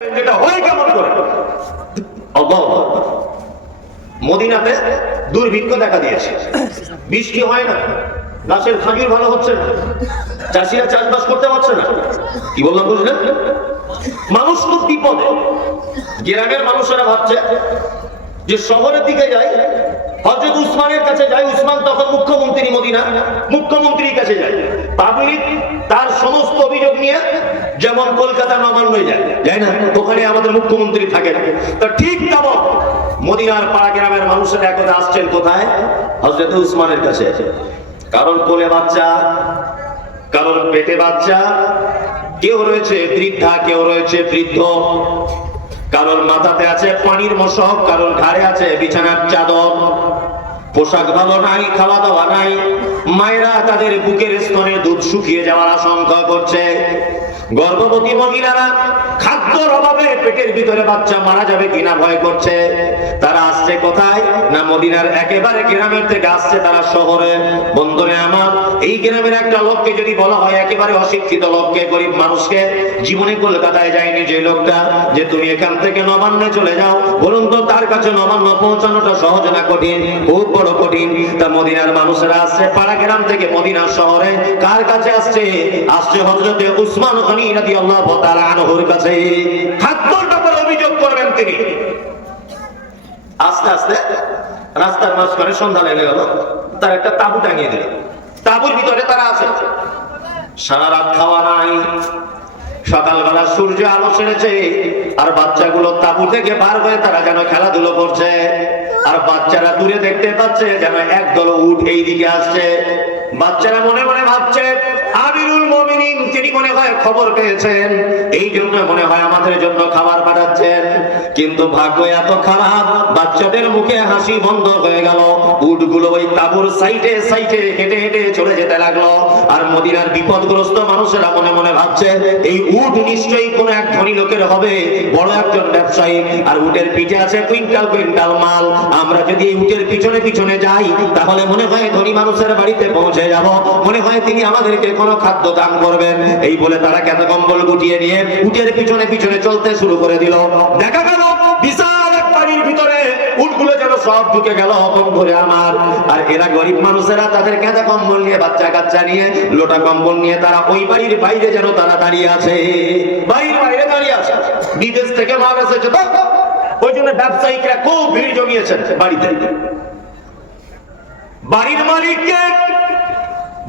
যেটা হয় কেমন করে? মদিনাতে দুর্ভিক্ষ দেখা দিয়েছে, বৃষ্টি হয় না, গাছের খাজুর ভালো হচ্ছে না, চাষিরা চাষবাস করতে পারছে না। কি বললাম বুঝলেন? মানুষ খুব বিপদে। গ্রামের মানুষেরা ভাবছে যে শহরের দিকে যায়, হযরত উসমানের কাছে যায়। উসমান তখন মুখ্যমন্ত্রী, মদিনা মুখ্যমন্ত্রীর কাছে যায়। পাবলিক তার সমস্ত অভিযোগ নিয়ে যেমন কলকাতা নবান্নে যায় না, ওখানে আমাদের মুখ্যমন্ত্রী থাকে না। তা ঠিক তেমন মদিনার পাড়া গ্রামের মানুষেরা একদা আসছেন কোথায়? হযরত উসমানের কাছে। কারণ কোলে বাচ্চা, কারণ পেটে বাচ্চা, কেউ রয়েছে বৃদ্ধা, কেউ রয়েছে বৃদ্ধ, কারোর মাথাতে আছে পানির মশক, কারোর ঘাড়ে আছে বিছানার চাদর, পোশাক ভালো নাই, খাওয়া দাওয়া নাই। মায়েরা তাদের বুকের স্তনে দুধ শুকিয়ে যাওয়ার আশঙ্কা করছে। গর্ভবতী মহিলারা খাদ্যের অভাবে পেটের ভিতরে বাচ্চা মারা যাবে কিনা ভয় করছে। তারা আসছে কোথায়? না মদিনার একেবারে গ্রামের থেকে আসছে তারা শহরে। বন্ধুরে আমার, এই গ্রামের একটা লোককে যদি বলা হয়, একেবারে অশিক্ষিত লোককে, গরিব মানুষকে, জীবনে কলকাতায় যায়নি যে লোকটা, যে তুমি এখান থেকে নবান্নে চলে যাও, বলুন তো তার কাছে নবান্ন পৌঁছানোটা সহজ না কঠিন? খুব বড় কঠিন। তা মদিনার মানুষেরা আসছে পাড়া গ্রাম থেকে মদিনার শহরে। কার কাছে আসছে? আসছে হযরতে উসমান গনি রাদিয়াল্লাহু তাআলা আনহুর কাছে। খাদ্যর ব্যাপারে অভিযোগ করবেন তিনি। আস্তে আস্তে রাস্তার মাঝখানে সন্ধ্যা লেগে গেল, তার একটা তাঁবু টাঙিয়ে দিল। তাঁবুর ভিতরে তারা আছে, সারা রাত খাওয়া নাই। সকালবেলা সূর্য আলো ছেড়েছে, আর বাচ্চাগুলো তাঁবু থেকে বার হয়ে তারা যেন খেলাধুলো করছে। আর বাচ্চারা দূরে দেখতে পাচ্ছে যেন একদল উট এই দিকে আসছে। বাচ্চারা মনে মনে ভাবছে, আমিরুল মুমিনিন তিনি মনে হয় খবর পেয়েছেন, এই জন্য মনে হয় আমাদের জন্য খাবার পাঠাচ্ছেন। কিন্তু ভাগ্য এত খারাপ, বাচ্চাদের মুখে হাসি বন্ধ হয়ে গেল। উটগুলো ওই তাঁবুর সাইডে সাইডে হেঁটে হেঁটে চলে যেতে লাগলো। আর মদিনার বিপদগ্রস্ত মানুষেরা মনে মনে ভাবছে, এই উট নিশ্চয়ই কোন এক ধনী লোকের হবে, বড় একজন ব্যবসায়ী। আর উটের পিঠে আছে কুইন্টাল কুইন্টাল মাল। আমরা যদি এই উটের পিছনে পিছনে যাই, তাহলে মনে হয় ধনী মানুষের বাড়িতে পৌঁছে যাব, মনে হয় তিনি আমাদেরকে কোনো খাদ্য দান করবেন। এই বলে তারা কেন কম্বল গুটিয়ে নিয়ে উটের পিছনে পিছনে চলতে শুরু করে দিল। দেখা গেল বিশাল এক বাড়ির ভিতরে উটগুলো যেন সব ঢুকে গেল করে আমার। আর এরা গরিব মানুষেরা তাদের কেঁদা কম্বল নিয়ে, বাচ্চা কাচ্চা নিয়ে, লোটা কম্বল নিয়ে তারা ওই বাড়ির বাইরে যেন তারা দাঁড়িয়ে আছে, বাড়ির বাইরে দাঁড়িয়ে আছে। বিদেশ থেকে মাল এসেছে তো, ওই জন্য ব্যবসায়িকরা খুব ভিড় জমিয়েছেন বাড়িতে। বাড়ির মালিককে,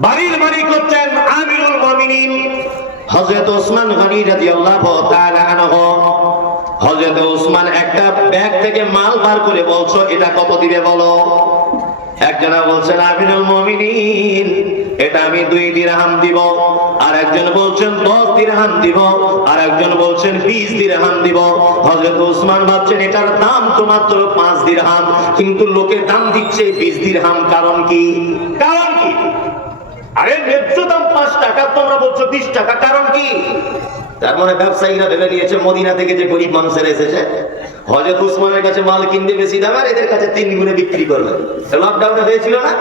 বাড়ির মালিক হচ্ছেন আমিরুল মুমিনিন হযরত উসমান গনি রাদিয়াল্লাহু তাআলা আনহু। হযরত উসমান একটা ব্যাগ থেকে মাল বার করে বলছো, এটা কত দিবে বলো? একজনা বলছেন, আমিরুল মুমিনিন এটা আমি 2 দিরহাম দিব। আর একজন বলছেন 10 দিরহাম দিব। আর একজন বলছেন 20 দিরহাম দিব। হযরত উসমান ভাবছেন এটার দাম তো মাত্র 5 দিরহাম, কিন্তু লোকে দাম দিচ্ছে 20 দিরহাম। কারণ কি? কারণ কি? আরে ন্যায্য দাম 5 টাকা, তোমরা বলছো 20 টাকা, কারণ কি? তার মানে ব্যবসায়ীরা ভেবে নিয়েছে মদিনা থেকে যে গরিব মানুষেরা এসেছে, হযরত উসমানের কাছে মাল কিনতে বেশি দাম, আর এদের কাছে 3 গুণে বিক্রি করবে। লকডাউনে হয়েছিল না,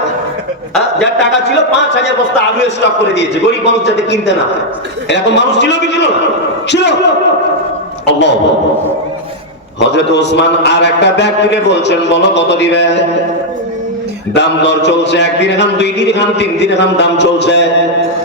যার টাকা ছিল 5000 বস্তা আলু স্টক করে দিয়েছে, গরিব মানুষ যাতে কিনতে না হয়। এরকম মানুষ ছিল কি ছিল না? ছিল। আল্লাহ। হযরত উসমান আর একটা ব্যাগ তুলে বলছেন, বলো কত দিবে? দাম দর চলছে 1 দিরহাম, 2 দিরহাম, 3 দিরহাম দাম চলছে।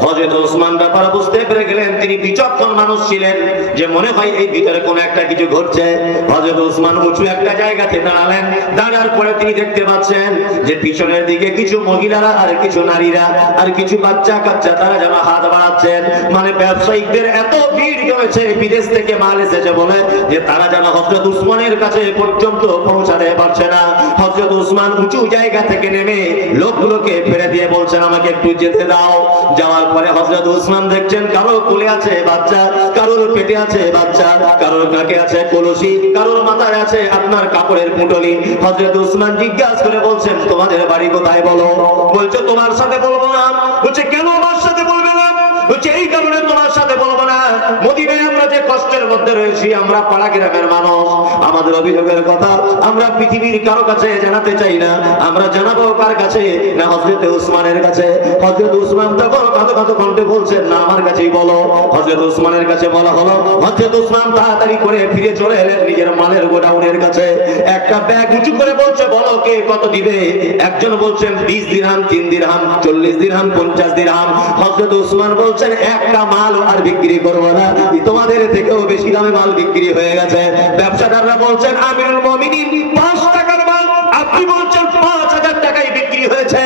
হযরত উসমান ব্যাপার বুঝতে পেরে গেলেন, তিনি বিচক্ষণ মানুষ ছিলেন, যে মনে হয় এই ভিতরে কোন একটা কিছু ঘটছে। হযরত উসমান উঁচু একটা জায়গাতে দাঁড়ালেন। দাঁড়ার পরে তিনি দেখতে পাচ্ছেন যে পিছনের দিকে কিছু মহিলারা আর কিছু নারীরা আর কিছু বাচ্চা কাচ্চা তারা যেন হাত বাড়াচ্ছেন। মানে ব্যবসায়িকদের এত ভিড় জমেছে, বিদেশ থেকে মাল এসেছে বলে, যে তারা যেন হযরত উসমানের কাছে পর্যন্ত পৌঁছাতে পারছে না। হযরত উসমান উঁচু জায়গা থেকে নেমে লোকগুলোকে ফেলে দিয়ে বলছেন, আমাকে একটু যেতে দাও। যাওয়ার পরে হযরত উসমান দেখছেন কারোর কোলে আছে বাচ্চা, কারোর পেটে আছে বাচ্চা, কারোর নাকে আছে কলসি, কারোর মাথায় আছে আপনার কাপড়ের পুঁটলি। হযরত উসমান জিজ্ঞাসা করে বলছেন, তোমাদের বাড়ি কোথায় বলো? বলছে তোমার সাথে বলবো না। বলছে কেন আমার সাথে বলবে না? বলছে এই কারণে তোমার সাথে বলবো না, মদিনায় আমরা যে কষ্টের মধ্যে রয়েছি আমরা পাড়া গ্রামের মানুষ, আমাদের অভিযোগের কথা আমরা পৃথিবীর কারো কাছে জানাতে চাই না, আমরা জানাবো কার কাছে? না হযরত উসমানের কাছে। হযরত উসমান তখন কত কণ্ঠে বলছেন, না আমার কাছেই বলো। হযরত উসমানের কাছে বলা হলো। হযরত উসমান তাড়াতাড়ি করে ফিরে চলে এলেন নিজের মালের গোডাউনের কাছে। একটা ব্যাগ উঁচু করে বলছে, বলো কে কত দিবে? একজন বলছেন 20 দিরহাম, 3 দিরহাম, 40 দিরহাম, 50 দিরহাম। হযরত উসমান বলছেন, একটা মাল আর বিক্রি করবো না, তোমাদের থেকেও বেশি দামে মাল বিক্রি হয়ে গেছে। ব্যবসাদাররা বলছেন, আমিরুল মুমিনিন 5 টাকার মাল আপনি বলছেন 5000 টাকায় বিক্রি হয়েছে,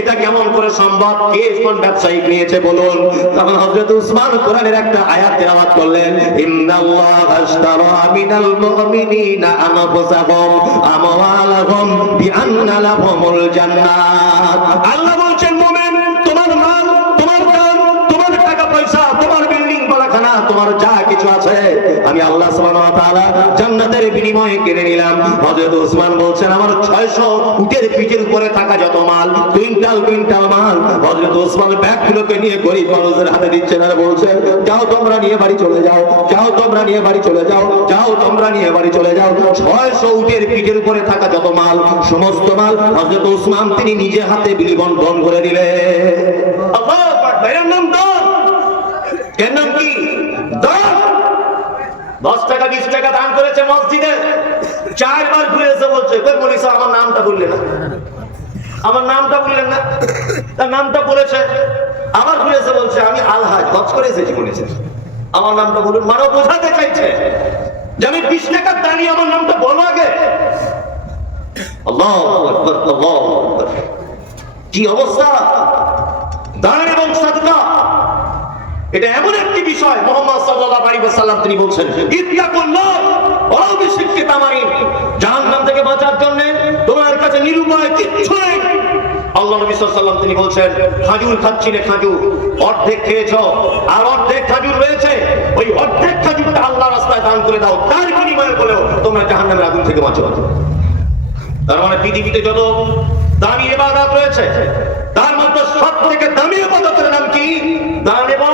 এটা কেমন করে সম্ভব? কে কোন ব্যবসায়িক নিয়েছে বলুন? তখন হযরত উসমান কোরআনের একটা আয়াত তেলাওয়াত করলেন, ইন্নাল্লাহা আশতারা মিনাল মুমিনিনা আনফুসাহুম আমওয়ালাহুম বিআন্না লাহুমুল জান্নাত। আল্লাহ বলছেন, মুমিন তোমার মাল, তোমার দাম, তোমার টাকা পয়সা, তোমার বিল্ডিং বালাখানা, তোমার যা কিছু আছে আমি আল্লাহ সুবহানাহু ওয়া তাআলা জান্নাতের বিনিময়ে কিনে নিলাম। হযরত উসমান বলছেন, আমার 600 উটের পিঠের উপরে থাকা যত মাল, কুইন্টাল কুইন্টাল মাল, হযরত উসমান ব্যাগগুলোকে নিয়ে গরিব মানুষের হাতে দিচ্ছেন আর বলছেন, যাও তোমরা নিয়ে বাড়ি চলে যাও, যাও তোমরা নিয়ে বাড়ি চলে যাও, যাও তোমরা নিয়ে বাড়ি চলে যাও। 600 উটের পিঠের উপরে থাকা যত মাল, সমস্ত মাল হযরত উসমান তিনি নিজে হাতে বিলি বন্টন করে দিলেন। আল্লাহু আকবার। এর নাম দান। এর নাম কি? দান। 10 টাকা 20 টাকা দান করেছে মসজিদে, 4 বার ঘুরেছে, বলছে কই মৌলভী সাহেব আমার নামটা বললেন না, আমার নামটা বললেন না। তার নামটা বলেছে, আবার ঘুরেছে, বলছে আমি আলহাজ হজ করে এসেছি, বলেছে আমার নামটা বলুন। মানব বোঝাতে চাইছে যে আমি 20 টাকার দানি, আমার নামটা বলো আগে। আল্লাহু আকবার, আল্লাহু আকবার। কি অবস্থা! দান এবং সাদকা এটা এমন একটি বিষয়, মুহাম্মদ সাল্লাল্লাহু আলাইহি ওয়াসাল্লাম তিনি বলছেন, ইত্তাকুল্লাহ ওয়া বিশিক্কি তামারিন, জাহান্নাম থেকে বাঁচার জন্য তোমার কাছে নিরুপায় কিচ্ছু নেই। আল্লাহ নবী সাল্লাল্লাহু আলাইহি ওয়াসাল্লাম তিনি বলছেন, খাজুর খাচ্ছিলে, খাজুর অর্ধেক খেয়েছো আর অর্ধেক খাজুর রয়েছে, ওই অর্ধেক খাজুরটা আল্লাহর রাস্তায় দান করে দাও, তার বিনিময়ে বলেও তোমরা জাহান্নামের আগুন থেকে বাঁচো। তার মানে পৃথিবীতে যত দামি ইবাদত রয়েছে তার মধ্যে সবথেকে দামি ইবাদতের নাম কি? দান এবং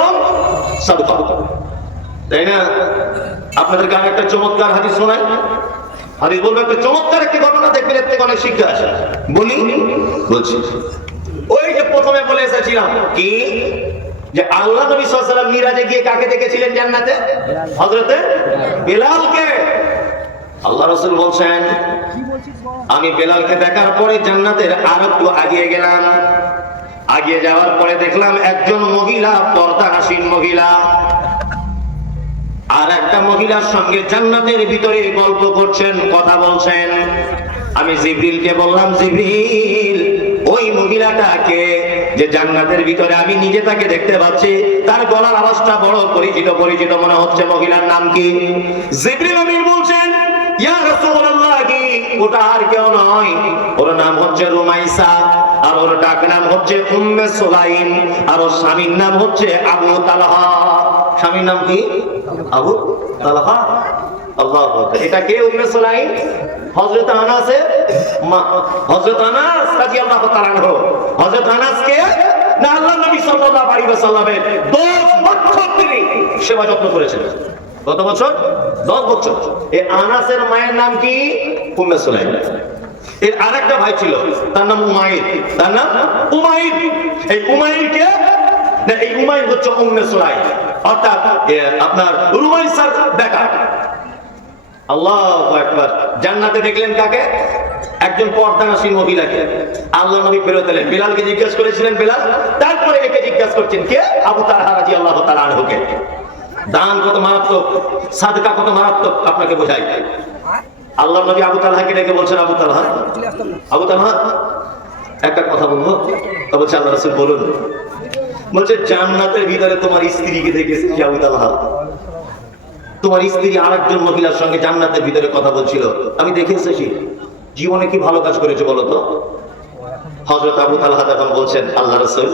সাদকা, তাই না? আপনাদেরকে আর একটা চমৎকার হাদিস শোনাই। হাদিস বলবো, একটা চমৎকার একটি ঘটনা, দেখবেন এর থেকে অনেক শিক্ষা আছে। বলছি ওই যে প্রথমে বলে এসেছিলাম কি, যে আল্লাহ নবী সাল্লাল্লাহু আলাইহি ওয়াসাল্লাম মিরাজে গিয়ে কাকে দেখেছিলেন জান্নাতে? হযরতে বেলালকে। আল্লাহ রাসূল বলছেন, আমি বেলালকে দেখার পরে জান্নাতের আরেকটু আগিয়ে গেলাম। আগিয়ে যাওয়ার পরে দেখলাম একজন মহিলা, পর্দাহাসীন মহিলা, আর একটা মহিলার সঙ্গে জান্নাতের ভিতরে গল্প করছেন, কথা বলছেন। আমি জিবরিলকে বললাম, জিবরিল ওই মহিলাটাকে যে জান্নাতের ভিতরে আমি নিজে তাকে দেখতে পাচ্ছি, তার গলার আওয়াজটা বড় পরিচিত পরিচিত মনে হচ্ছে, মহিলার নাম কি? জিবরিল আমিন বলছেন, ইয়া রাসূলুল্লাহ, ওটা আর কেউ নয়, ওর নাম হচ্ছে রুমাইসা, আর ওর ডাক নাম হচ্ছে উম্মে সুলাইম, আর ওর স্বামীর নাম হচ্ছে আবু তালহা। স্বামীর নাম কি? আবু তালহা। আল্লাহু আকবার। এটা কে উম্মে সুলাইম? হযরত আনাসের মা, হযরত আনাস রাদিয়াল্লাহু তাআলা আনহু। হযরত আনাস কে? না আল্লাহর নবী সাল্লাল্লাহু আলাইহি ওয়াসাল্লামের 10 বছর তিনি সেবা যত্ন করেছেন। কত বছর? 10 বছর। এই আনাসের মায়ের নাম কি? উম্মে সুলাইম। এর আরেকটা ভাই ছিল, তার নাম উমাইর। তার নাম উমাইর। এই উমাইর কে? না, এই উমাইর হচ্ছে উম্মে সুলাইম, অর্থাৎ আপনার রুমাইসার বেটা। আল্লাহু আকবার। জান্নাতে দেখলেন কাকে? একজন পর্দানাসীন মহিলাকে। আল্লাহ নবী ফেরত এলেন, বেলালকে জিজ্ঞেস করেছিলেন বেলাল, তারপরে একে জিজ্ঞেস করছেন কে? আবু তালহা রাদিয়াল্লাহু তাআলা আনহুকে। দান কত মারাত্মক, সাদকা কত মারাত্মক আপনাকে বোঝাই। আল্লাহ নবী আবু তালহাকে ডেকে বলছেন, আবু তালহা, আবু তালহা একটা কথা বলবো। তা বলছে, আল্লাহ রাসূল বলুন। বলছে, জান্নাতের ভিতরে তোমার স্ত্রীকে দেখেছি আবু তালহা, তোমার স্ত্রী আরেকজন মহিলার সঙ্গে জান্নাতের ভিতরে কথা বলছিল, আমি দেখে এসেছি। জীবনে কি ভালো কাজ করেছে বলো তো? হযরত আবু তালহা তখন বলছেন, আল্লাহ রাসূল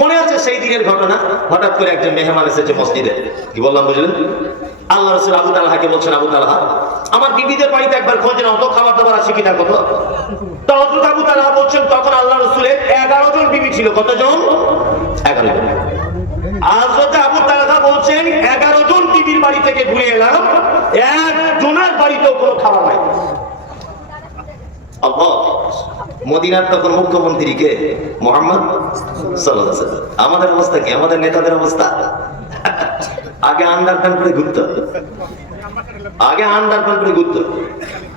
মনে আছে সেই দিনের ঘটনা, হঠাৎ করে একজন মেহমান এসেছে মসজিদে। কি বললাম বুঝলেন? আল্লাহ রাসূল আবু তালহাকে বলছেন, আবু তালহা আমার বিবিদের বাড়িতে একবার খোঁজ নাও তো, খাবার দাবার আছে কিনা কত। তো হযরত আবু তালহা বলছেন, তখন আল্লাহ রাসূলের 11 জন বিবি ছিল। কতজন? 11 জন। হযরত আবু তালহা বলছেন 11 জন বিবির বাড়ি থেকে ঘুরে এলাম, একজনের বাড়িতেও কোনো খাবার নাই। আল্লাহ, মদিনার তখন মুখ্যমন্ত্রী কে? মুহাম্মদ সাল্লাল্লাহু আলাইহি ওয়াসাল্লাম। আমাদের অবস্থা কি? আমাদের নেতাদের অবস্থা আগে আন্ডারপ্যান্ট পরে ঘুরতো,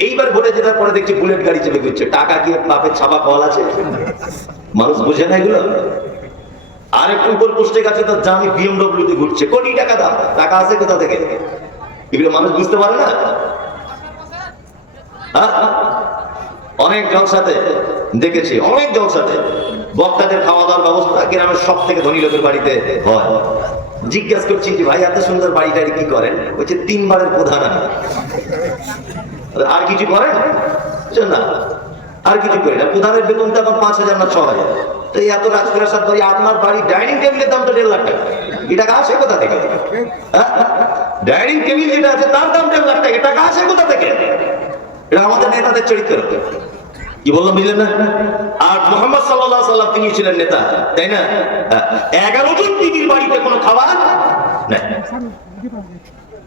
এইবার ভোটে জেতার পরে দেখছি বুলেট গাড়ি চেপে ঘুরছে। টাকা কি বাপের ছাপা কল আছে? মানুষ বুঝে না এগুলো। আর একটু উপর পোস্টে গেছে তো জানি BMW তে ঘুরছে, কোটি টাকা দাম, টাকা আছে কোথা থেকে? এগুলো মানুষ বুঝতে পারে না। অনেক জলসাতে দেখেছি, অনেক জলসাতে বক্তাদের খাওয়া দাওয়ার ব্যবস্থা গ্রামের সব থেকে ধনী লোকের বাড়িতে হয়। জিজ্ঞাসা করছি যে ভাই এত সুন্দর বাড়িটারি কি করেন? বলছে 3 বারের প্রধান আমি। আর কিছু করেন না? আর কিছু করি না। প্রধানের বেতনটা এখন 5,000 না 6,000। তো এত রাজপ্রাসাদ বাড়ি, আপনার বাড়ি ডাইনিং টেবিলের দাম তো 1.5 লাখ টাকা। এই টাকা আসে কোথা থেকে? ডাইনিং টেবিল যেটা আছে তার দাম 1.5 লাখ টাকা। টাকা আসে কোথা থেকে? এটা আমাদের নেতাদের চরিত্র। কি বললাম বুঝলেন না? আর মুহাম্মদ সাল্লাল্লাহু আলাইহি ওয়াসাল্লাম তিনি ছিলেন নেতা, তাই না? 11 জন বিবির বাড়িতে কোনো খাবার নাই।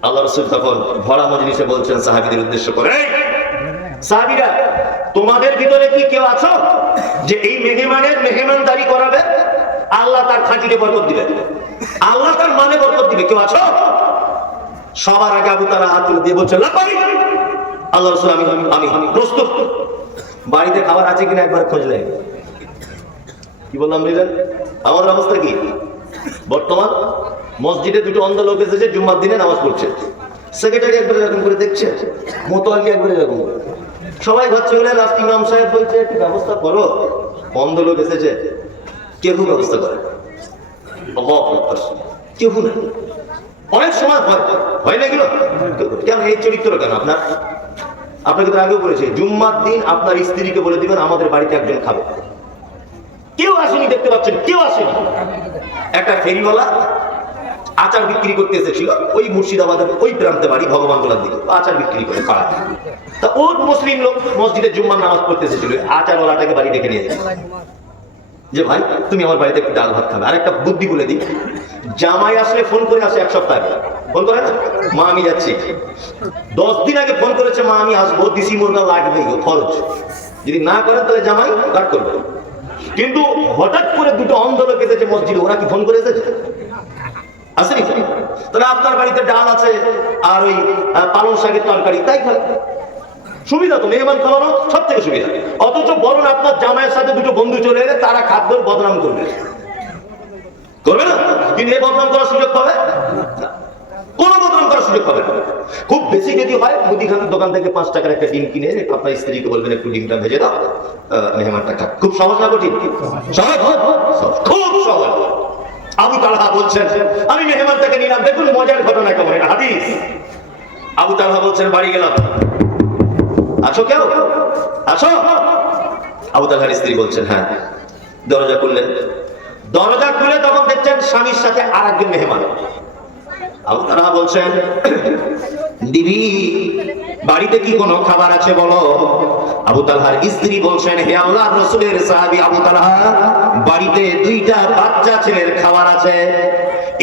আল্লাহ রাসূল তখন ভরা মজলিসে বলছেন সাহাবীদের উদ্দেশ্য করে, সাহাবীরা তোমাদের ভিতরে কি কেউ আছো যে এই মেহমানের মেহমানদারি করাবে? আল্লাহ তার খাঁটিতে বরকত দিবে, আল্লাহ তার মানে বরকত দিবে। কেউ আছো? সবার আগে আবু তালহা হাত তুলে দিয়ে বলছে লাব্বাইক। আল্লাহ রাসূল আমি প্রস্তুত। বাড়িতে খাবার আছে কিনা একবার খোঁজ নেয়। কি বললাম বুঝলেন? আমাদের অবস্থা কি বর্তমান? মসজিদে দুটো অন্ধ লোক এসেছে, জুম্মার দিনে নামাজ পড়ছে। সেক্রেটারি একবার এরকম করে দেখছে, মোতোয়ালি একবার এরকম করে। সবাই ভাবছে বলে লাস্ট ইমাম সাহেব বলছে একটু ব্যবস্থা করো, অন্ধ লোক এসেছে। কেউ ব্যবস্থা করে? কেউ না। অনেক সময় হয় না গেল কেন? এই চরিত্র কেন আপনার? আপনাকে তো আগেও বলেছি, জুম্মার দিন আপনার স্ত্রীকে বলে দিবেন আমাদের বাড়িতে একজন খাবে। কেউ আসেনি, দেখতে পাচ্ছেন কেউ আসেনি। একটা ফেরিওয়ালা আচার বিক্রি করতে এসেছিল ওই মুর্শিদাবাদের ওই প্রান্তে বাড়ি, ভগবান গোলার দিকে আচার বিক্রি করে পাড়া। তা ও মুসলিম লোক মসজিদে জুম্মার নামাজ পড়তে এসেছিল। আচারওয়ালাটাকে বাড়ি ডেকে নিয়ে যায় যে ভাই তুমি আমার বাড়িতে একটু ডাল ভাত খাবে। আর একটা বুদ্ধি বলে দিই, জামাই আসলে ফোন করে আসে 1 সপ্তাহ আগে, ফোন করে না মা আমি যাচ্ছি। 10 দিন আগে ফোন করেছে মা আমি আসবো, দিশি মুরগা লাগবে খরচ। যদি না করে তাহলে জামাই কাট করবে। কিন্তু হঠাৎ করে দুটো অন্ধ লোক এসেছে মসজিদে, ওরা কি ফোন করে এসেছে? আসেনি? তাহলে আপনার বাড়িতে ডাল আছে আর ওই পালং শাকের তরকারি, তাই খাবে। সুবিধা তো, মেহমান খাওয়ানো সব থেকে সুবিধা। অথচ বরং আপনার জামাইয়ের সাথে দুটো বন্ধু চলে এলে তারা খাদ্যের বদনাম করবে না? কিন্তু এই বদনাম করার সুযোগ পাবে না, কোনো বদনাম করার সুযোগ পাবে না। খুব বেশি যদি হয় মুদিখানার দোকান থেকে 5 টাকার একটা ডিম কিনে আপনার স্ত্রীকে বলবেন একটু ডিমটা ভেজে দাও, মেহমানটা খাক। খুব সহজ না কঠিন? সহজ, খুব সহজ। আবু তালহা বলছেন আমি মেহমানটাকে নিলাম। দেখুন মজার ঘটনা কেমন, হাদিস। আবু তালহা বলছেন বাড়ি গেলাম, আছো কেউ? আছো? আবু তালহার স্ত্রী বলছেন হ্যাঁ। দরজা খুললেন, দরজা খুলে তখন দেখছেন স্বামীর সাথে আর একজন মেহমান। আবু তালহা বলছেন দিদি বাড়িতে কি কোনো খাবার আছে বলো? আবু তালহার স্ত্রী বলছেন হে আল্লাহর রাসূলের সাহাবী আবু তালহা, বাড়িতে 2টা বাচ্চা ছেলের খাবার আছে।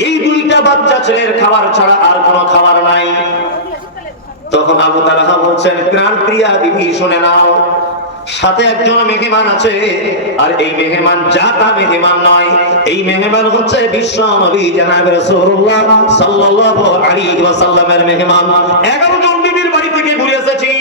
এই 2টা বাচ্চা ছেলের খাবার ছাড়া আর কোনো খাবার নাই। তখন আবু তালহা বলছেন প্রাণ প্রিয়া বিবি শুনে নাও, সাথে একজন মেহমান আছে, আর এই মেহমান জাতা মেহমান নয়, এই মেহমান হচ্ছে বিশ্ব নবী জনাব রাসূলুল্লাহ সাল্লাল্লাহু আলাইহি ওয়াসাল্লামের মেহমান। 11 জন বিবির বাড়ি থেকে ঘুরে এসেছি,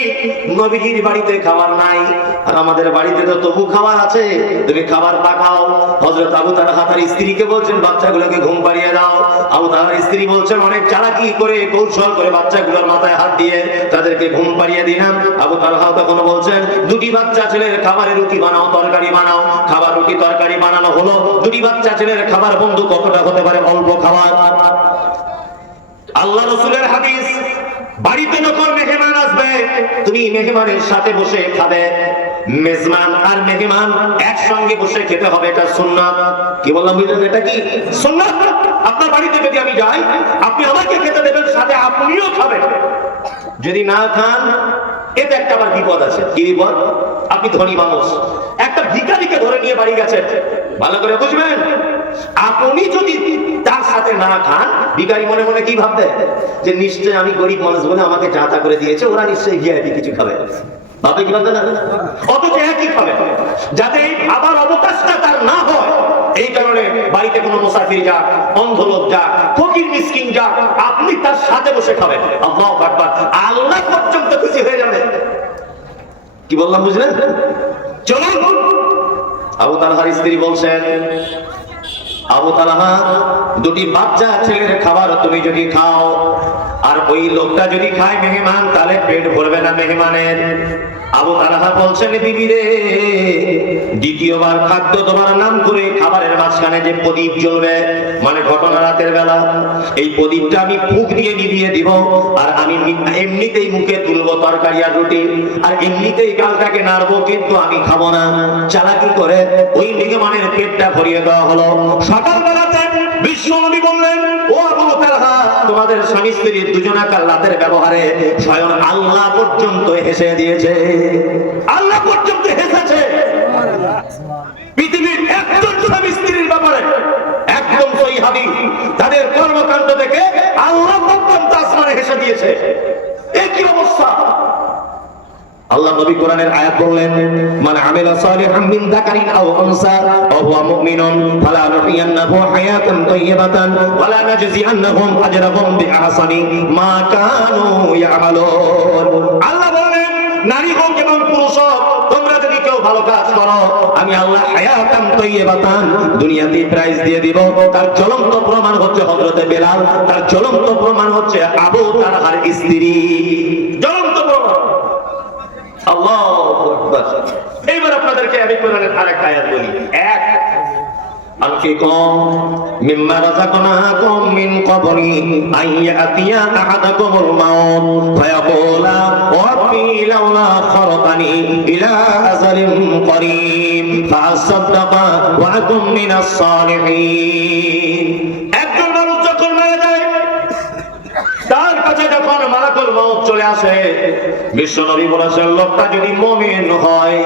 নবীজির বাড়িতে খাবার নাই, আর আমাদের বাড়িতে তো তবু খাবার আছে, তুমি খাবার পাকাও। হযরত আবু তালহা তার স্ত্রীকে বলছেন বাচ্চাগুলোকে ঘুম পাড়িয়ে দাও। আবু তালহার স্ত্রী বলছেন অনেক চালাকি করে কৌশল করে বাচ্চাগুলোর মাথায় হাত দিয়ে তাদেরকে ঘুম পাড়িয়ে দিলাম। আবু তালহা তখন বলছেন 2টি বাচ্চা ছেলের খাবারে রুটি বানাও, তরকারি বানাও। খাবার রুটি তরকারি বানানো হলো। 2টি বাচ্চা ছেলের খাবার বন্ধু কতটা হতে পারে? অল্প খাবার। আল্লাহ রাসূলের হাদিস, বাড়িতে যখন মেহমান আসবে তুমি মেহমানের সাথে বসে খাবে। মেজবান আর মেহমান একসঙ্গে বসে খেতে হবে, এটা সুন্নাত। কি বললাম বুঝলেন? এটা কি সুন্নাত? আপনার বাড়িতে যদি আমি যাই আপনি আমাকে খেতে দেবেন, সাথে আপনিও খাবেন। যদি না খান এতে একটা আবার বিপদ আছে। কি বিপদ? আপনি ধনী মানুষ, একটা ভিখারিকে ধরে নিয়ে বাড়ি গেছেন, ভালো করে বুঝবেন আপনি যদি তার সাথে না খান, ভিখারি মনে মনে কি ভাববে যে নিশ্চয় আমি গরিব মানুষ বলে আমাকে যা তা করে দিয়েছে, ওরা নিশ্চয়ই ভিআইপি কিছু খাবে, ভাবে কি ভাববে না? অথচ একই খাবে। যাতে এই খাবার অবকাশটা তার না হয়, এই কারণে বাড়িতে কোনো মুসাফির যাক, অন্ধ লোক যাক, ফকির মিসকিন যাক, আপনি তার সাথে বসে খাবেন। আল্লাহু আকবার। আল্লাহ পর্যন্ত খুশি হয়ে যাবে। কি বললাম বুঝলেন? চলুন। আবু তালহার স্ত্রী বলছেন, আবু তালহা, দুটি বাচ্চা ছেলের খাবার তুমি যদি খাও আর ওই লোকটা যদি খায় মেহমান, তাহলে পেট ভরবে না মেহমানের। আবু তালহা বলছেন, বিবি রে, দ্বিতীয়বার খাদ্য তোমার নাম করে খাবারের মাঝখানে যে প্রদীপ জ্বলবে, মানে ঘটনা রাতের বেলা, এই প্রদীপটা আমি ফুঁক দিয়ে নিভিয়ে দিব, আর আমি এমনিতেই মুখে তুলবো তরকারি আর রুটি, আর এমনিতেই গালটাকে নাড়বো, কিন্তু আমি খাবো না। চালাকি করে ওই মেহমানের পেটটা ভরিয়ে দেওয়া হলো। সকালবেলাতে বিশ্ব নবী বললেন, ও আবু তালহা, তোমাদের স্বামী স্ত্রী দুজনাকার রাতের ব্যবহারে স্বয়ং আল্লাহ পর্যন্ত হেসে দিয়েছে। আল্লাহ পর্যন্ত হেসেছে। পৃথিবীর একজন স্বামী স্ত্রীর ব্যাপারে একদম সহিহ হাদিস, তাদের কর্মকাণ্ড থেকে আল্লাহ পর্যন্ত আসমানে হেসে দিয়েছে। একই অবস্থা। আল্লাহ নবী কোরআনের আয়াত বললেন, মান আমিলা সালিহাম মিন যাকারিন আও উনসা ওয়া হুয়া মুমিনুন ফালা নুহইয়ান্নাহু হায়াতান তাইয়্যিবাতান ওয়া লা নাজজিআন্নাহুম আজরাহুম বিআহসানি মা কানু ইয়ামালুন। আল্লাহ বলেন, নারী হোক এবং পুরুষ হোক, তোমরা যদি কেউ ভালো কাজ করো, আমি আল্লাহ হায়াতান তাইয়্যিবাতান, দুনিয়াতে প্রাইজ দিয়ে দিব। তার জ্বলন্ত প্রমাণ হচ্ছে হযরতে বেলাল, তার জ্বলন্ত প্রমাণ হচ্ছে আবু তালহার স্ত্রী। জ্বলন্ত প্রমাণ। আল্লাহু আকবার। এইবার আপনাদেরকে আমি কোরআনের আরেকটা আয়াত বলি। এক, আনফিকুম মিম্মা রাযাকনাকুম মিন ক্বাবলি আন ইয়াতিয়া আহাদাকুমুল মাউত ফায়াকুলা রাব্বি লাউলা আখখারতানি ইলা আজালিন করিম ফাআসাদ্দাকা ওয়া আকুম মিনাস সালিহিন। একজন মানুষ যখন মারা যায়, তার কাছে যখন মালাকুল মউত চলে আসে, বিশ্বনবী বলেছেন, লোকটা যদি মুমিন হয়,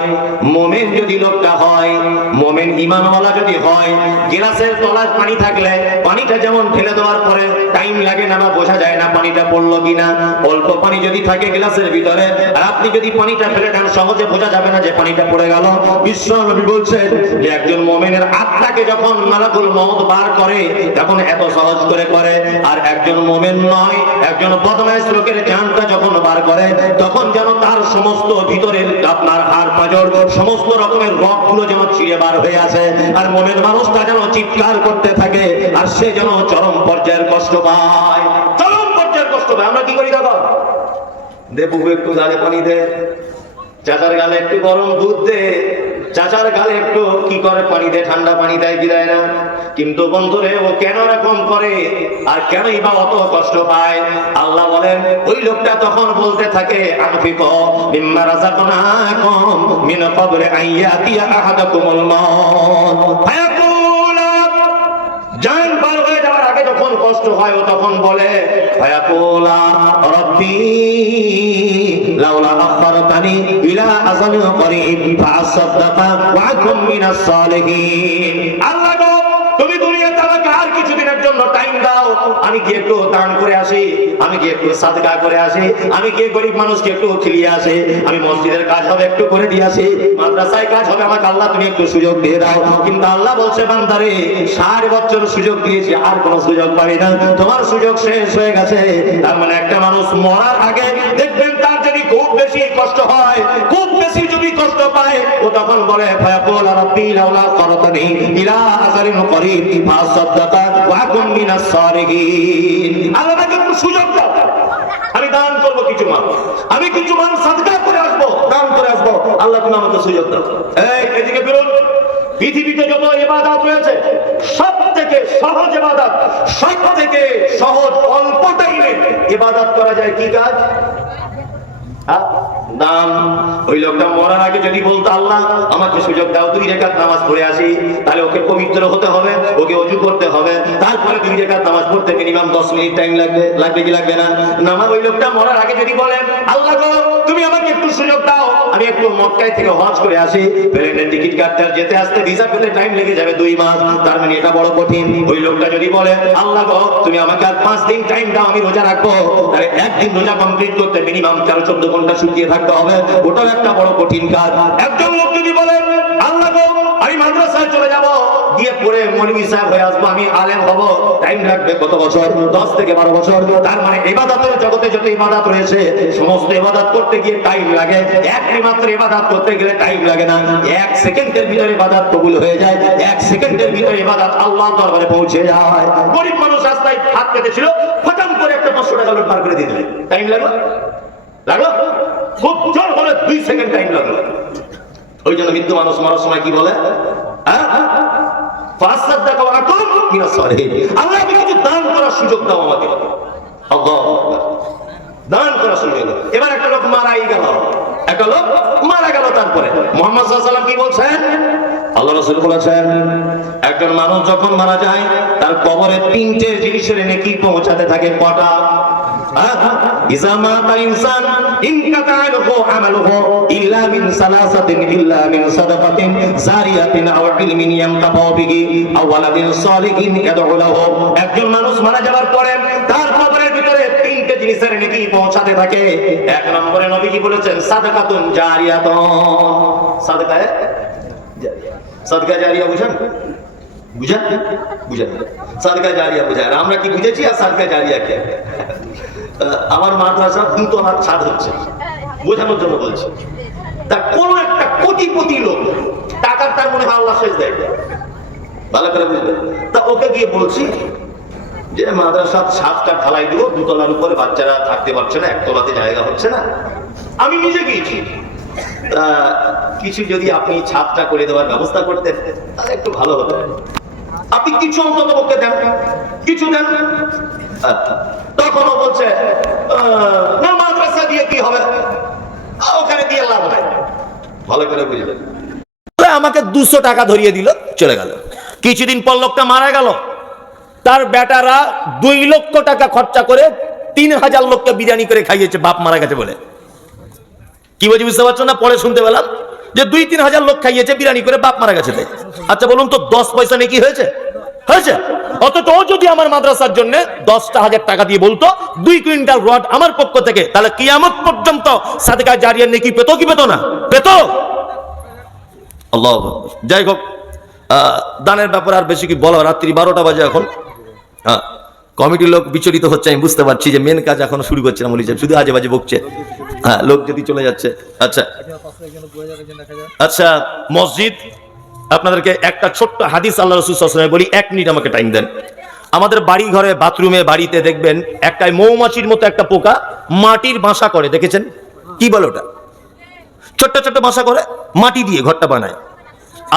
মুমিন যদি লোকটা হয়, মুমিন ঈমানওয়ালা যদি হয়, গ্লাসের তলায় পানি থাকলে পানিটা যেমন ঢেলে দেওয়ার পরে টাইম লাগে না বা বোঝা যায় না পানিটা পড়লো কিনা, অল্প পানি যদি থাকে গ্লাসের ভিতরে আর আপনি যদি পানিটা ফেলে দেন, সহজে বোঝা যাবে না যে পানিটা পড়ে গেল। বিশ্বনবী বলছেন যে একজন মুমিনের আত্মাকে যখন মালাকুল মউত বার করে, তখন এত সহজ করে করে। আর একজন মুমিন নয়, একজন বদমাইশ লোকের জানটা যখন বার করে, তখন যেন তার সমস্ত ভিতরের আপনার হাড় পাঁজর, সমস্ত রকমের রগগুলো যেন ছিঁড়ে বার হয়ে আসে, আর মুমিন মানুষটা যেন চিৎকার করতে থাকে, আর সে যেন চরম পর্যায়ের কষ্ট পায়। চরম পর্যায়ের কষ্ট পায়। আমরা কি করি দাদা? দেবু একটু গালে পানি দে, চাচার গালে একটু গরম দুধ দে, চাচার গালে একটু কি করে পানি দেয়, ঠান্ডা পানি দেয় কি দেয় না। কিন্তু বন্ধুরে, ও কেন এরকম করে আর কেনই বা অত কষ্ট পায়? আল্লাহ বলেন, ওই লোকটা তখন বলতে থাকে, আনফিকু মিম্মা রাযাকনাকুম মিন ক্বাবলি আন ইয়াতিয়া আহাদাকুমুল মাউত ফায়াকুলা, জান বার হয়ে যাওয়ার আগে যখন কষ্ট হয়, ও তখন বলে, ফায়াকুলা রাব্বি লাউলা আখখারতানি ইলা আজালিন করিম ফাআসাদ্দাকা ওয়া আকুম মিনাস সালিহিন। আল্লাহ গো, তুমি দুনিয়াতে আমাকে আর কিছুদিনের জন্য টাইম দাও, আমি কি একটু দান করে আসি, আমি কি একটু সাদকা করে আসি, আমি কি গরিব মানুষকে একটু খিলিয়ে আসি, আমি মসজিদের কাজ হবে একটু করে দিয়ে আসি, মাদ্রাসায় কাজ হবে, আমাকে আল্লাহ তুমি একটু সুযোগ দিয়ে দাও। কিন্তু আল্লাহ বলছে, বান্দারে, 60 বছর সুযোগ দিয়েছি, আর কোনো সুযোগ পাই না, তোমার সুযোগ শেষ হয়ে গেছে। তার মানে একটা মানুষ মরার আগে দেখবেন তার যদি খুব বেশি কষ্ট হয়, খুব বেশি যদি কষ্ট পায়, ও তখন বলে, ফায়াকুলা রাব্বি লাউলা আখখারতানি ইলা আজালিন করিম ফাআসাদ্দাকা ওয়া আকুম মিনাস সালিহিন। আল্লাহ আমাকে একটু সুযোগ দাও, আমি দান করব কিছু মাল, আমি কিছু মাল সাদকা করে আসবো, দান করে আসবো, আল্লাহ তুমি আমাকে সুযোগ দাও। এই এদিকে বেরোন। পৃথিবীতে যত ইবাদত রয়েছে, সব থেকে সহজ ইবাদত, সব থেকে সহজ অল্প টাইমে ইবাদত করা যায় কি কাজ? দান। ওই লোকটা মরার আগে যদি বলতো, আল্লাহ আমাকে সুযোগ দাও, 2 রাকাত নামাজ পড়ে আসি, তাহলে ওকে পবিত্র হতে হবে, ওকে ওযু করতে হবে, তারপরে 2 রাকাত নামাজ পড়তে মিনিমাম 10 মিনিট টাইম লাগবে, লাগবে কি লাগবে না? নামাজ। ওই লোকটা মরার আগে যদি বলেন, আল্লাহ গো তুমি আমাকে একটু সুযোগ দাও, আমি একটু মক্কায় থেকে হজ করে আসি। প্লেনের টিকিট কাটতে আর যেতে আসতে ভিসা পেতে টাইম লেগে যাবে 2 মাস। তার মানে এটা বড় কঠিন। ওই লোকটা যদি বলে আল্লাহ গো তুমি আমাকে আর 5 দিন টাইম দাও, আমি রোজা রাখবো, তাহলে একদিন রোজা কমপ্লিট করতে মিনিমাম 13-14 ঘন্টা শুকিয়ে থাকতে হবে। ওটাও একটা বড় কঠিন কাজ। একজন লোক যদি বলে আল্লাহ গো আমি মাদ্রাসায় চলে যাব, গিয়ে পড়ে মৌলভী সাহেব হয়ে আসবো, আমি আলেম হব, টাইম লাগবে কত বছর? 10 থেকে 12 বছর। তার মানে ইবাদতের জগতে যত ইবাদত রয়েছে সমস্ত ইবাদত করতে গিয়ে টাইম লাগে। একটি মাত্র ইবাদত করতে গেলে টাইম লাগে না, 1 সেকেন্ডের ভিতরে ইবাদত কবুল হয়ে যায়, 1 সেকেন্ডের ভিতরে ইবাদত আল্লাহর দরবারে পৌঁছে যায়। গরিব মানুষ রাস্তায় হাত পেতেছিল, ফটাম করে একটা 500 টাকা নোট পার করে দিয়ে দিলেন, টাইম লাগলো? খুব জোর হলে 2 সেকেন্ড টাইম লাগলো। ওই জন্য মৃত্যু মানুষ মরার সময় কি বলে? আল্লাহ কিছু দান করার সুযোগ দাও আমাকে, দান করার সুযোগ। এবার একটা লোক মারাই গেল, একটা লোক মারা গেল, তারপরে মুহাম্মদ সাল্লাল্লাহু আলাইহি ওয়াসাল্লাম কি বলছেন? আল্লাহ রাসূল বলেছেন একজন মানুষ যখন মারা যায় তার কবরে 3টে জিনিসের নেকি পৌঁছাতে থাকে। কটা? ইযা মাতা ইনসান ইনকাতা আনহু আমালুহু ইল্লা মিন সালাসাতিন ইল্লা মিন সাদাকাতিন জারিয়াতিন আও ইলমিন ইয়ানতাফা বিহি আও ওয়ালাদিন সালিহিন ইয়াদউ লাহু। একজন মানুষ মারা যাওয়ার পরে তার কবরের ভিতরে 3টে জিনিসের নেকি পৌঁছাতে থাকে। 1 নম্বরে নবী কি বলেছেন? সাদাকাতুন জারিয়াতুন। সাদাকা জারিয়া, সাদকা জারিয়া বুঝেন? বুঝেন? সাদকা জারিয়া বুঝেন। আমরা কি বুঝেছি আর সাদকা জারিয়া কি? আমার মাদ্রাসা 2 তলার ছাদ হচ্ছে, বোঝানোর জন্য বলছি। তা কোন একটা কোটিপতি লোক, টাকার তার মনে হয় আল্লাহ শেষ দেয়, ভালো করে বুঝবেন। তা ওকে গিয়ে বলছি যে মাদ্রাসার ছাদটা ঢালাই দিব, 2 তলার উপরে বাচ্চারা থাকতে পারছে না, 1 তলাতে জায়গা হচ্ছে না। আমি নিজে গিয়েছি, কিছু যদি আপনি ছাদটা করে দেওয়ার ব্যবস্থা করতেন তাহলে একটু ভালো হতো। আপনি কিছু অন্তত পক্ষে দেন, কিছু দেন। তখনও বলছে না মাদ্রাসা দিয়ে কি হবে, ওখানে দিয়ে লাভ নাই। ভালো করে বুঝলেন। আমাকে 200 টাকা ধরিয়ে দিল, চলে গেল। কিছুদিন পর লোকটা মারা গেল, তার বেটারা 2 লক্ষ টাকা খরচা করে 3000 লোককে বিরিয়ানি করে খাইয়েছে বাপ মারা গেছে বলে। কি বলছি বুঝতে পারছো না? পরে শুনতে পেলাম যে 2-3 হাজার লোক খাইয়েছে বিরিয়ানি করে বাপ মারা গেছে। আচ্ছা বলুন তো 10 পয়সা নাকি হয়েছে? হয়েছে। অথচ যদি আমার মাদ্রাসার জন্য 10,000 টাকা দিয়ে বলতো 2 কুইন্টাল রড আমার পক্ষ থেকে, তাহলে কিয়ামত পর্যন্ত সাদকা জারিয়া নেকি পেত কি পেত না? পেত। আল্লাহু আকবার। যাই হোক, দানের ব্যাপারে আর বেশি কি বলা, রাত্রি 12টা বাজে এখন। কমিটির লোক বিচলিত হচ্ছে, আমি বুঝতে পারছি যে মেন কাজ এখন শুরু করছে না, মনে হচ্ছে শুধু আজে বাজে বকছে। লোক যদি চলে যাচ্ছে। আচ্ছা মসজিদ, আপনাদেরকে একটা ছোট্ট হাদিস আল্লাহ রাসূল সাল্লাল্লাহু আলাইহি ওয়াসাল্লাম বলি, 1 মিনিট আমাকে টাইম দেন। আমাদের বাড়ি ঘরে, বাথরুমে, বাড়িতে দেখবেন একটা মৌমাছির মতো একটা পোকা মাটির বাসা করে, দেখেছেন? কি বলে ওটা? ছোট্ট ছোট্ট বাসা করে মাটি দিয়ে ঘরটা বানায়।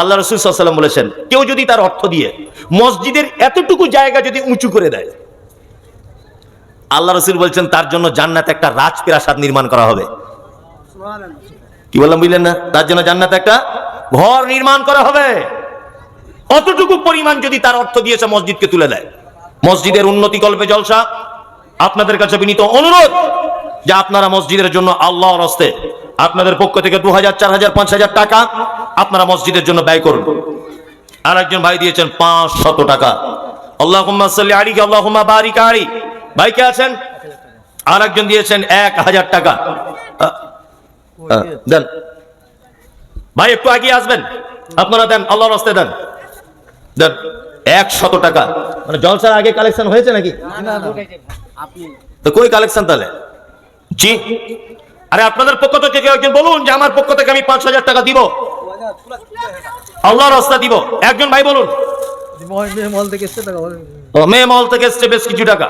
আল্লাহ রাসূল সাল্লাল্লাহু আলাইহি ওয়াসাল্লাম বলেছেন কেউ যদি তার অর্থ দিয়ে মসজিদের এতটুকু জায়গা যদি উঁচু করে দেয়, আল্লাহ রাসূল বলছেন তার জন্য জান্নাতে একটা রাজপ্রাসাদ নির্মাণ করা হবে। কি বললাম বুঝলেন না? তার জন্য জান্নাতে একটা ঘর নির্মাণ করা হবে। অতটুকু পরিমাণ যদি তার অর্থ দিয়েছে মসজিদকে তুলে দেয়। মসজিদের উন্নতি কল্পে জলসা, আপনাদের কাছে বিনীত অনুরোধ যে আপনারা মসজিদের জন্য আল্লাহর হস্তে আপনাদের পক্ষ থেকে 2000, 4000, 5000 টাকা আপনারা মসজিদের জন্য ব্যয় করুন। আর একজন ভাই দিয়েছেন 500 টাকা। আল্লাহুম্মা সাল্লি আলাইহি আল্লাহুম্মা বারিক আলাইহি। ভাই কে আছেন? আর একজন দিয়েছেন 1000 টাকা। দেন ভাই, একটু এগিয়ে আসবেন, আপনারা দেন, আল্লাহর রাস্তে দেন, দেন 100 টাকা। মানে জলসার আগে কালেকশন হয়েছে নাকি? তো কই কালেকশন তাহলে? জি, আরে আপনাদের পক্ষ থেকে কেউ একজন বলুন যে আমার পক্ষ থেকে আমি 5000 টাকা দিব, আল্লাহর রাস্তা দিব। একজন ভাই বলুন। মেয়ে মহল থেকে এসছে বেশ কিছু টাকা।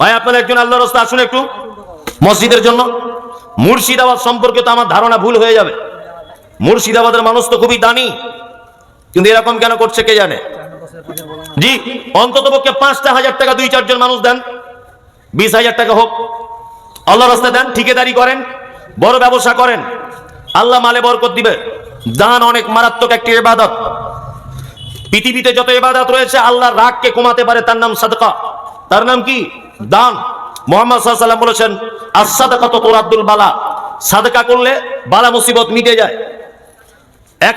ভাই আপনারা একজন আল্লাহর রাস্তা আসুন একটু মসজিদের জন্য। মুর্শিদাবাদ সম্পর্কে তো আমার ধারণা ভুল হয়ে যাবে। মুর্শিদাবাদের মানুষ তো খুবই দানি, কিন্তু এরকম কেন করছে কে জানে। জি, অন্তত পক্ষে 5,000 টাকা 2-4 জন মানুষ দেন, 20,000 টাকা হোক, আল্লাহর রাস্তায় দেন। ঠিকাদারি করেন, বড় ব্যবসা করেন, আল্লাহ মালে বরকত দিবে। দান অনেক মারাত্মক একটি ইবাদত। পৃথিবীতে যত ইবাদত রয়েছে আল্লাহর রাগকে কমাতে পারে, তার নাম সাদকা। তার নাম কি? দান। মুহাম্মদ সাল্লাল্লাহু আলাইহি ওয়াসাল্লাম বলেছেন আস-সাদাকাতু তুরাদ্দুল বালা। সাদকা করলে বালা মুসিবত মিটে যায়। এক